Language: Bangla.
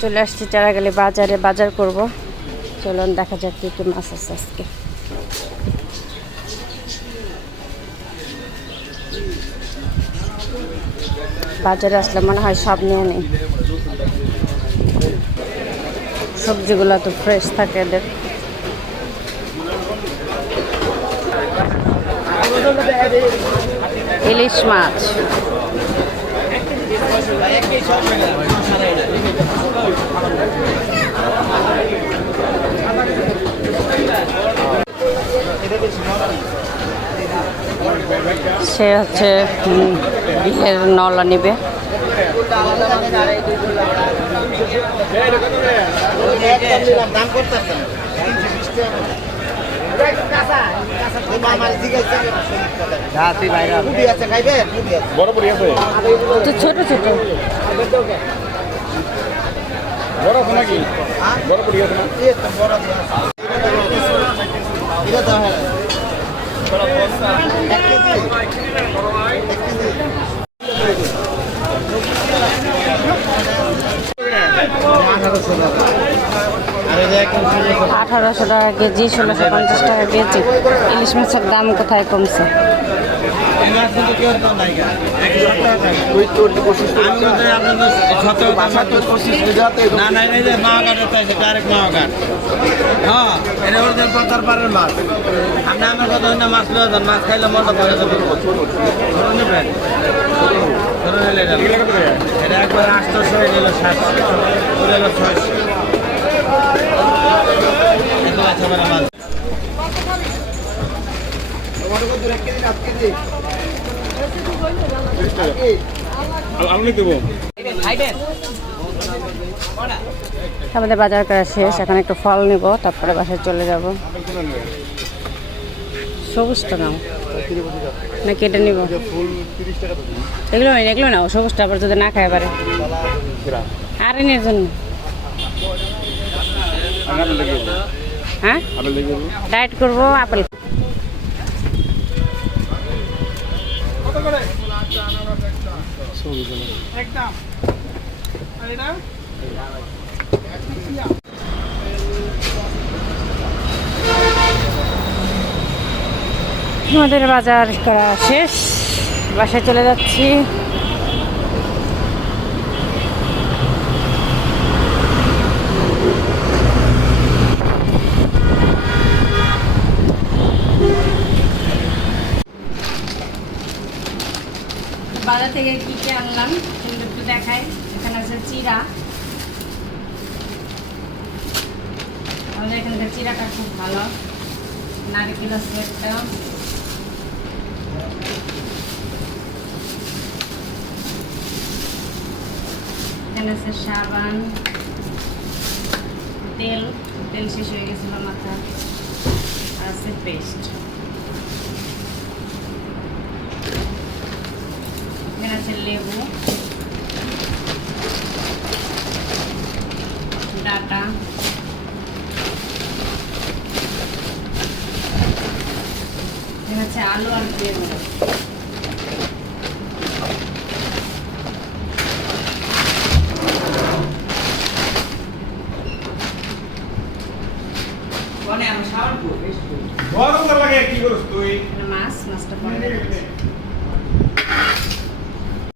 চলে আসছি চারা গেলে বাজারে বাজার করব। চলুন দেখা যাক কি কি মাছ আছে আজকে। বাজারে আসলে মনে হয় সব নিয়ে নেই। সবজিগুলো তো ফ্রেশ থাকে এদের। ইলিশ মাছ। সে হচ্ছে বিলের নলা নিবে। দাম করতেছেন ছোট ছোট। বড় আছে নাকি? বড় না? বড় আঠারোশো টাকা আর এটা একদম ষোলোশো আঠারোশো টাকা কেজি ষোলোশো পঞ্চাশ টাকা কেজি ইলিশ মাছের দাম কোথায় কমছে মাছ কিন্তু কেউ দাম নাই গা একশো টাকা খাই আমি বলতে আপনাদের সতেরো সত্তর পঁচিশ না না এই যে মাওগাটা চাইছে ডাইরেক্ট মাওগাট হ্যাঁ এটা ওদের প্রচার পারের মাছ আপনি আমার কথা হই না মাছ লয়ে যান মাছ খাইলে মনটা ভরে যাবে ধরে নেবেন ধরে নিলে এটা এটা একবার আটশোশো নিল সাতশো ওটা হলো ছয়শো এত আছে আমার মাছ আমি দেবো আমাদের বাজার করা শেষ এখন একটু ফল নিব তারপরে বাসায় চলে যাব। সবুজটা নাও। না কেটে নিব? এগুলো নেই এগুলো নাও সবুজটা আবার যদি না খায় পারে আর এনের জন্য? হ্যাঁ? আপেল করব আপেল। আমাদের বাজার করা শেষ। বাসায় চলে যাচ্ছি। বাজার থেকে কি কি আনলাম সেগুলো একটু দেখাই। এখানে আছে চিরা আমাদের এখানকার চিরাটা খুব ভালো। নারকেল আছে একটা। এখানে আছে সাবান। তেল। তেল শেষ হয়ে গেছিল মাথা। আর আছে পেস্ট। আছে লেবু ডাটা। আছে আলু আর লেবু। বড় লাগে কি করিস তুই? মাছ মাছটা পরে